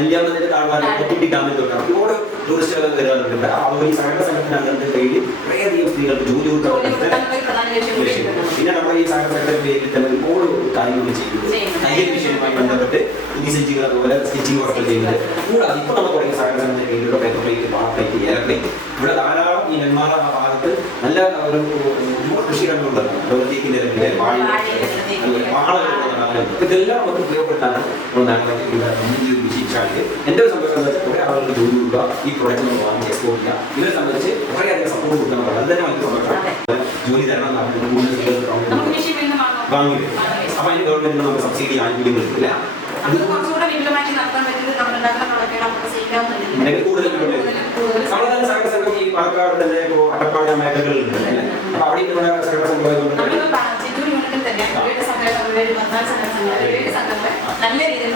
നെല്ലിയാമ്പതിന്റെ താഴ്വാരം കൊത്തിട്ടി ഡാമിൽ തൊട്ടാണ് ഒരുപാട് ടൂറിസ്റ്റുകളൊക്കെ കയറാറുണ്ട്. അതുപോലെ ഈ സഹകരണ സംഘത്തിന് അംഗങ്ങളുടെ കയ്യിൽ കുറേയധികം സ്ത്രീകൾക്ക് ജോലി കൊടുക്കാൻ. പിന്നെ നമ്മുടെ ഈ സഹകരണ സംഘത്തിന്റെ പേരിൽ തന്നെ ഒരുപാട് കാര്യങ്ങൾ ചെയ്യുന്നത് തയ്യൽ വിഷയവുമായി ബന്ധപ്പെട്ട് തുണിസഞ്ചികൾ അതുപോലെ സ്റ്റിച്ചിങ് വർക്കുകൾ ചെയ്യുന്നത്. കൂടാതെ ഇപ്പോൾ നമ്മൾ തുടങ്ങിയ സഹകരണ സംഘത്തിന്റെ പേരിലുള്ള പേപ്പർ പ്ലേറ്റ്, പാള പ്ലേറ്റ്, ഏല പ്ലേറ്റ്, ഇവിടെ ധാരാളം ഈ നെന്മാറ ആ ഭാഗത്ത് നല്ല ഒരു ഒരുപാട് കൃഷിയിടങ്ങളുണ്ട്. തേക്കിന്റെ ഇതെല്ലാം നമുക്ക് ഉപയോഗപ്പെടുത്താനാണ് വിശേഷിച്ചാൽ എന്റെ ഒരു സംബന്ധിച്ച് കുറെ ആളുകളുടെ ജോലി കൊടുക്കുക, ഈ പ്രോഡക്റ്റ് നമ്മൾ വാങ്ങി എക്സ്പോർട്ട് ചെയ്യുക. ഇതിനെ സംബന്ധിച്ച് വളരെയധികം സപ്പോർട്ട് കൊടുക്കണം. അത് തന്നെ നമുക്ക് ജോലി തരണം വാങ്ങി. അപ്പൊ അതിന് ഗവൺമെന്റിന് നമുക്ക് സബ്സിഡി ആനുകൂല്യങ്ങൾ കിട്ടില്ല. കൂടുതൽ നമ്മളെ സഹകരണ സംഘം ഈ പാലക്കാട് തന്നെ അട്ടപ്പാടി മേഖലകളിലുണ്ട്. അപ്പൊ അവിടെ സഹകരണ സംഘം നല്ല രീതിയിൽ